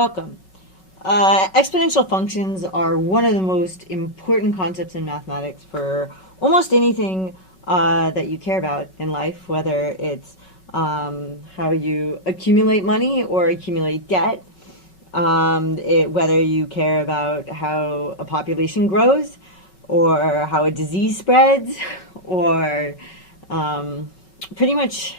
Welcome. Exponential functions are one of the most important concepts in mathematics for almost anything that you care about in life, whether it's how you accumulate money or accumulate debt, whether you care about how a population grows or how a disease spreads, or pretty much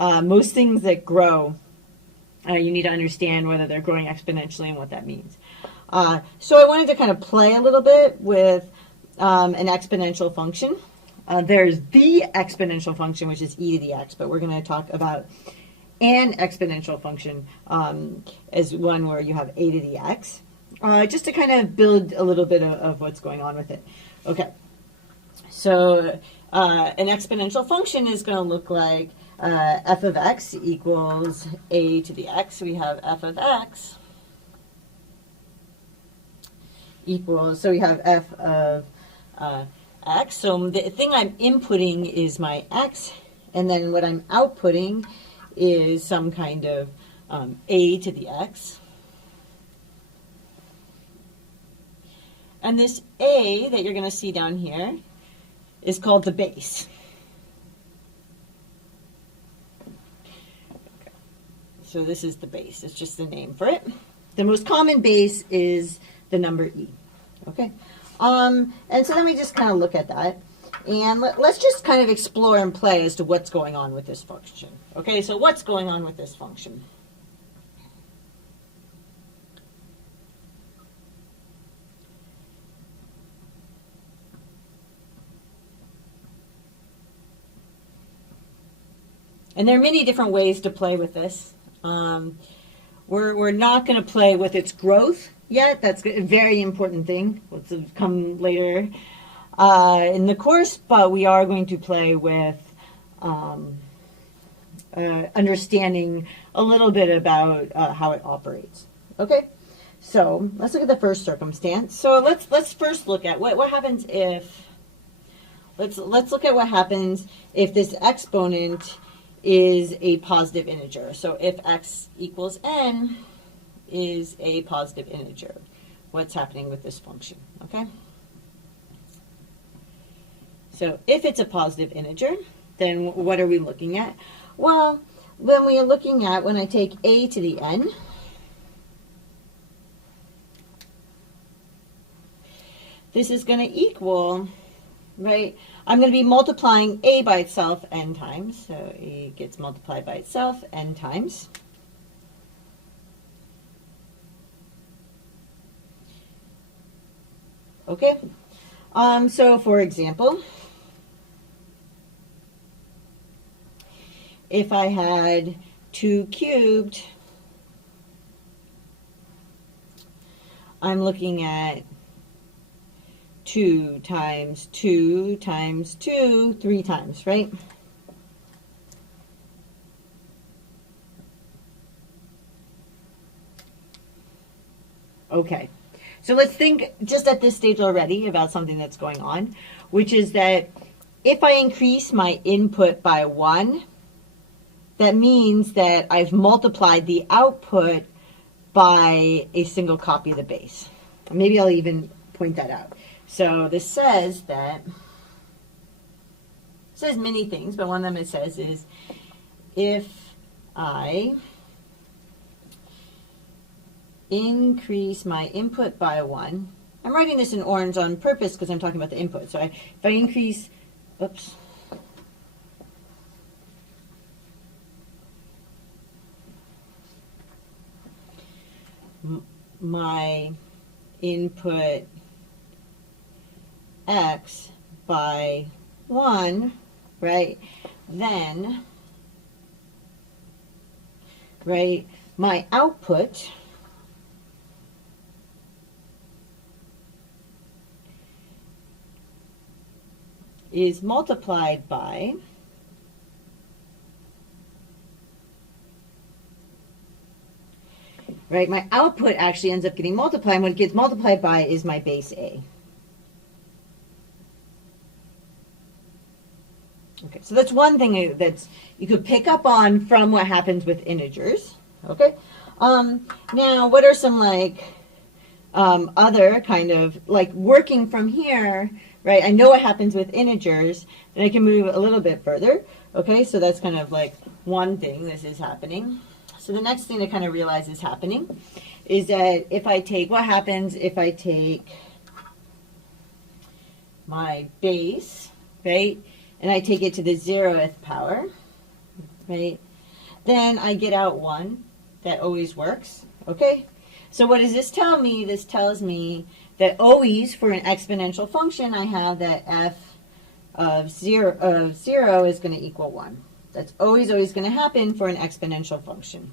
most things that grow. You need to understand whether they're growing exponentially and what that means. So I wanted to kind of play a little bit with an exponential function. There's the exponential function, which is e to the x, but we're going to talk about an exponential function as one where you have a to the x, just to kind of build a little bit of what's going on with it. Okay, so an exponential function is going to look like f of x equals a to the x. We have f of x equals, so we have f of x. So the thing I'm inputting is my x, and then what I'm outputting is some kind of a to the x. And this a that you're going to see down here is called the base. So this is the base. It's just the name for it. The most common base is the number e. Okay. And so then we just kind of look at that. And let's just kind of explore and play as to what's going on with this function. Okay, so what's going on with this function? And there are many different ways to play with this. We're not going to play with its growth yet. That's a very important thing. Let's come later in the course, but we are going to play with understanding a little bit about how it operates. Okay, so let's look at the first circumstance. So let's first look at what happens if let's look at what happens if this exponent is a positive integer. So if x equals n is a positive integer, what's happening with this function? Okay. So if it's a positive integer, then what are we looking at? Well, then we are looking at when I take a to the n, this is going to equal, right? I'm going to be multiplying a by itself n times. So a gets multiplied by itself n times. Okay. So for example, if I had 2 cubed, I'm looking at 2 times 2 times 2, 3 times, right? Okay, so let's think just at this stage already about something that's going on, which is that if I increase my input by 1, that means that I've multiplied the output by a single copy of the base. Maybe I'll even point that out. So this says that, it says many things, but one of them it says is if I increase my input by 1, I'm writing this in orange on purpose because I'm talking about the input. So if I increase, oops, my input x by 1, right, then, right, my output is multiplied by right, my output actually ends up getting multiplied, and what it gets multiplied by is my base a. Okay, so that's one thing that's you could pick up on from what happens with integers. Okay, Now, what are some like other kind of like working from here, right? I know what happens with integers, and I can move a little bit further. Okay, so that's kind of like one thing this is happening. So the next thing to kind of realize is happening is that if I take, what happens if I take my base, right, and I take it to the 0th power, right, then I get out 1 that always works, okay? So what does this tell me? This tells me that always for an exponential function, I have that f of 0 is going to equal 1. That's always going to happen for an exponential function.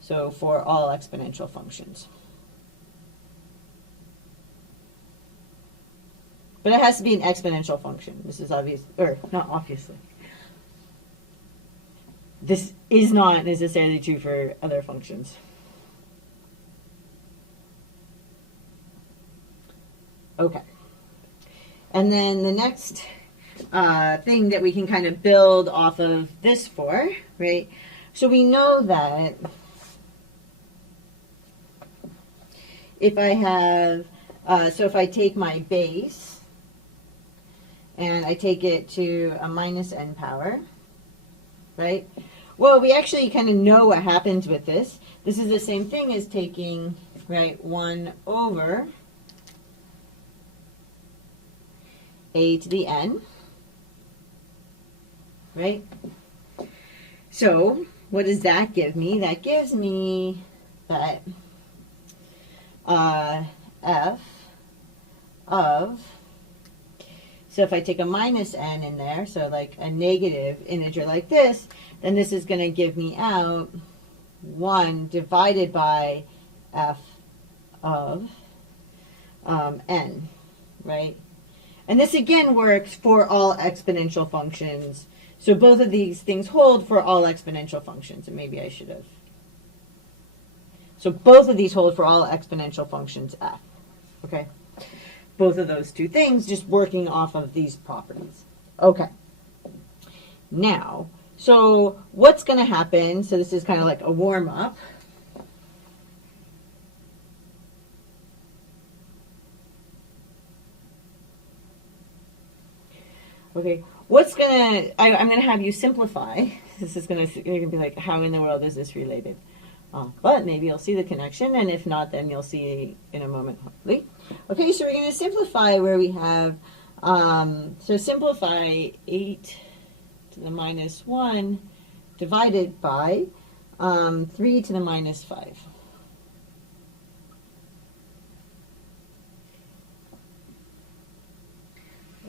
So for all exponential functions. But it has to be an exponential function. This is obvious, or not obviously. This is not necessarily true for other functions. Okay. And then the next thing that we can kind of build off of this for, right? So we know that if I have, so if I take my base and I take it to a minus n power, right? Well, we actually kind of know what happens with this. This is the same thing as taking, right, 1 over a to the n, right? So what does that give me? That gives me that f of, so if I take a minus n in there, so like a negative integer like this, then this is going to give me out 1 divided by f of n, right? And this again works for all exponential functions. So both of these things hold for all exponential functions. And maybe I should have. So both of these hold for all exponential functions f. Okay? Both of those two things just working off of these properties. Okay. Now, so what's going to happen? So this is kind of like a warm-up. Okay, I'm gonna have you simplify. This is gonna be like, how in the world is this related? But maybe you'll see the connection, and if not, then you'll see in a moment, hopefully. Okay, so we're gonna simplify where we have, so simplify 8 to the minus 1 divided by 3 to the minus 5.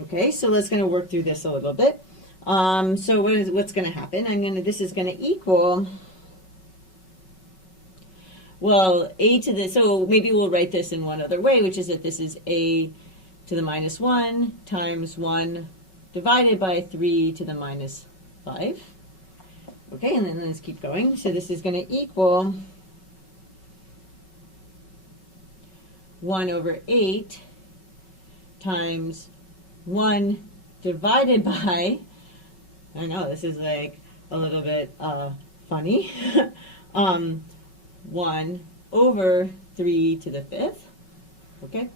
Okay, so let's going to work through this a little bit. So what's going to happen? This is going to equal, well, a to the, so maybe we'll write this in one other way, which is that this is a to the minus 1 times 1 divided by 3 to the minus 5. Okay, and then let's keep going. So this is going to equal 1 over 8 times 1 divided by, I know this is like a little bit funny, 1 over 3 to the 5th. Okay,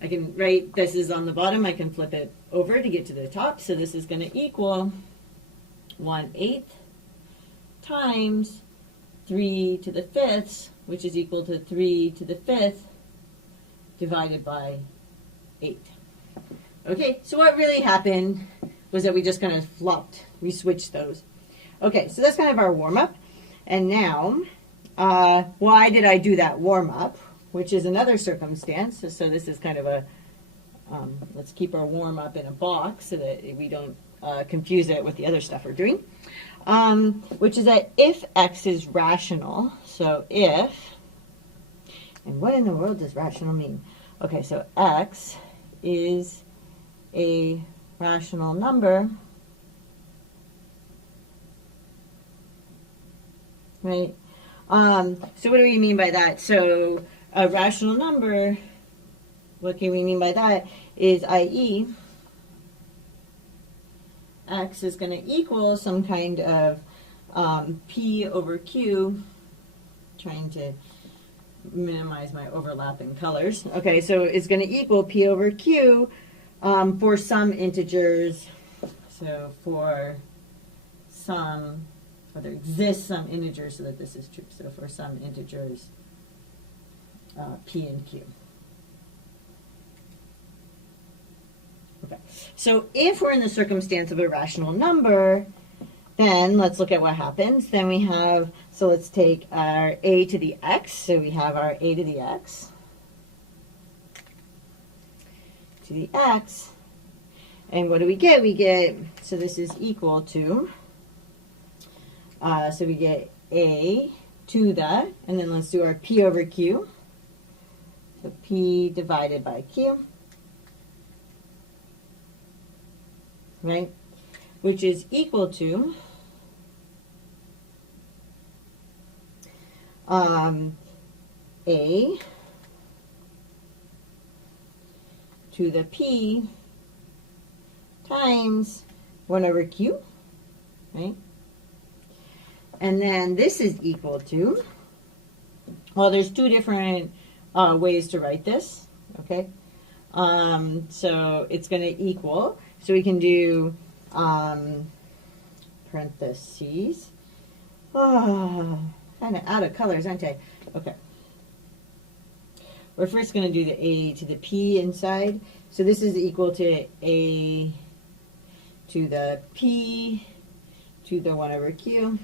I can write, this is on the bottom, I can flip it over to get to the top, so this is going to equal 1/8 times 3 to the 5th, which is equal to 3 to the 5th divided by 8. Okay, so what really happened was that we just kind of we switched those. Okay, so that's kind of our warm-up. And now, why did I do that warm-up, which is another circumstance. So this is kind of a, let's keep our warm-up in a box so that we don't confuse it with the other stuff we're doing, which is that if x is rational, so if, and what in the world does rational mean? Okay, so x is a rational number, right? So what do we mean by that? So a rational number, what can we mean by that is, i.e., x is going to equal some kind of p over q trying to minimize my overlapping colors. Okay, so it's going to equal P over Q for some integers. So for some, or there exists some integers so that this is true. So for some integers, P and Q. Okay, so if we're in the circumstance of a rational number, then let's look at what happens. Then we have, so let's take our a to the x. So we have our a to the x. To the x. And what do we get? We get, so this is equal to, so we get a to the, and then let's do our p over q. So p divided by q. Right? Which is equal to a to the p times 1 over q, right? And then this is equal to, well, there's two different ways to write this, okay? So it's going to equal, so we can do parentheses. Oh, kind of out of colors, aren't I? Okay. We're first going to do the a to the p inside. So this is equal to a to the p to the 1 over q.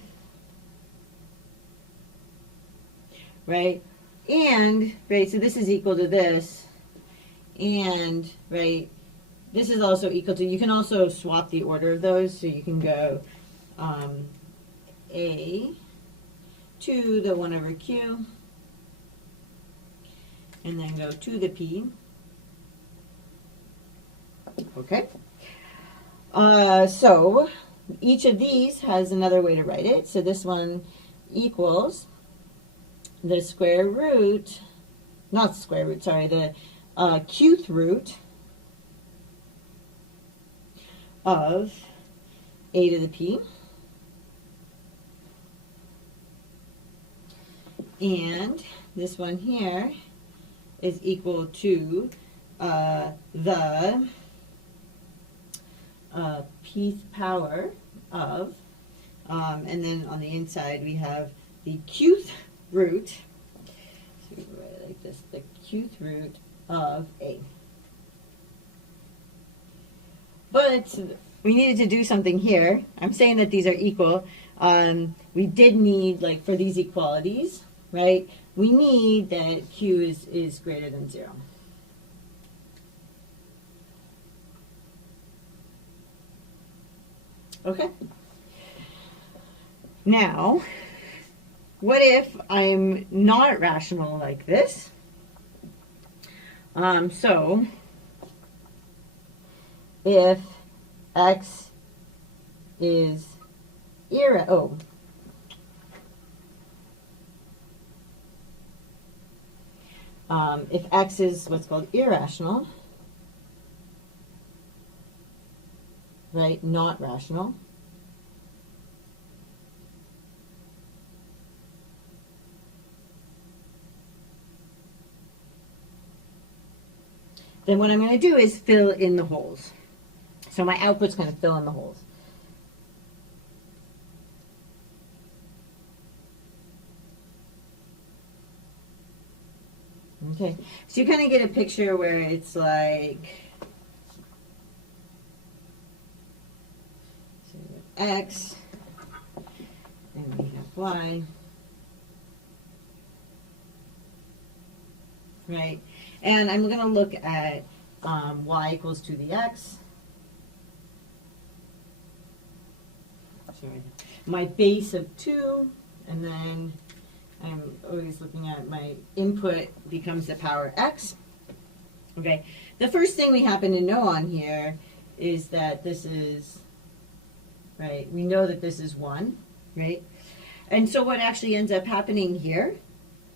Right? And, right, so this is equal to this. And, right, this is also equal to, you can also swap the order of those. So you can go a to the 1 over q. And then go to the p. Okay. So each of these has another way to write it. So this one equals the square root, not square root, sorry, the qth root of a to the p. And this one here is equal to the pth power of, and then on the inside we have the qth root, so we write it like this, the qth root of a. But we needed to do something here. I'm saying that these are equal. We did need, like for these equalities, right, we need that q is greater than 0. Okay. Now, what if I'm not rational like this? So, if x is if x is what's called irrational, right, not rational, then what I'm going to do is fill in the holes. So my output's going to fill in the holes. Okay, so you kind of get a picture where it's like x, and we have y, right? And I'm going to look at y equals to the x. So my base of 2, and then I'm always looking at my input becomes the power x. Okay, the first thing we happen to know on here is that this is, right, we know that this is 1, right? And so what actually ends up happening here,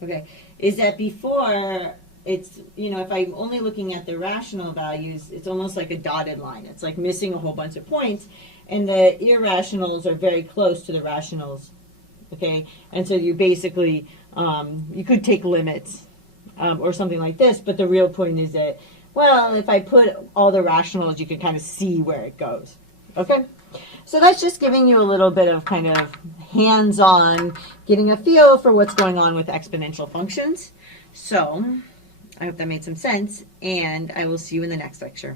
okay, is that before it's, you know, if I'm only looking at the rational values, it's almost like a dotted line. It's like missing a whole bunch of points, and the irrationals are very close to the rationals, Okay, and so you basically, you could take limits or something like this, but the real point is that, well, if I put all the rationals, you can kind of see where it goes. Okay, so that's just giving you a little bit of kind of hands-on, getting a feel for what's going on with exponential functions. So I hope that made some sense, and I will see you in the next lecture.